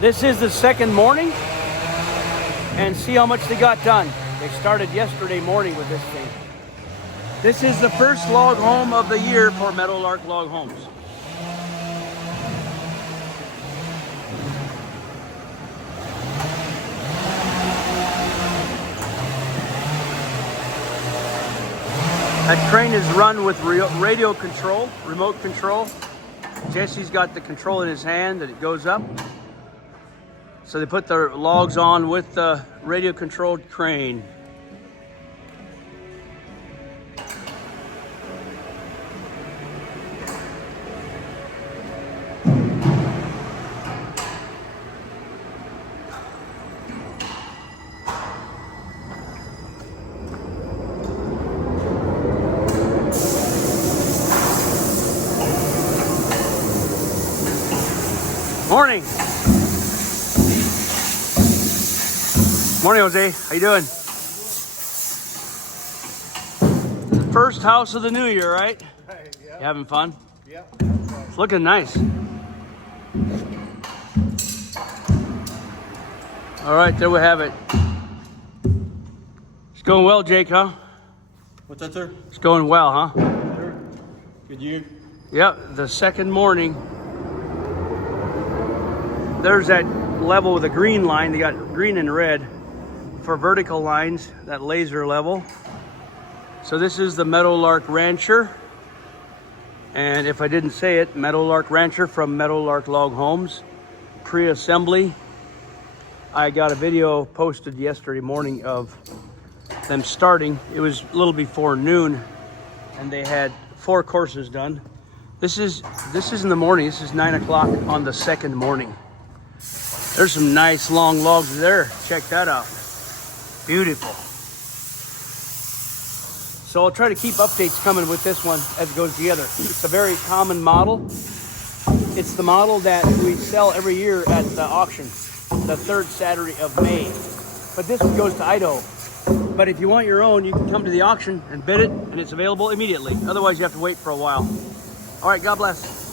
This is the second morning, and see how much they got done. They started yesterday morning with this thing. This is the first log home of the year for Meadowlark Log Homes. That crane is run with radio control, remote control. Jesse's got the control in his hand and it goes up. So they put their logs on with the radio controlled crane. Morning. Morning, Jose. How you doing? First house of the new year, right? Right, yeah. You having fun? Yeah. It's looking nice. All right, there we have it. It's going well, Jake, huh? What's that, sir? It's going well, huh? Sure. Good year. Yep, the second morning. There's that level with a green line. They got green and red for vertical lines, that laser level. So this is the Meadowlark Rancher. And if I didn't say it, Meadowlark Rancher from Meadowlark Log Homes. Pre-assembly. I got a video posted yesterday morning of them starting. It was a little before noon and they had 4 courses done. This is in the morning. This is 9 o'clock on the second morning. There's some nice long logs there. Check that out. Beautiful. So I'll try to keep updates coming with this one as it goes together. It's a very common model. It's the model that we sell every year at the auction, the 3rd Saturday of May. But this one goes to Idaho. But if you want your own, you can come to the auction and bid it, and it's available immediately. Otherwise, you have to wait for a while. All right, God bless.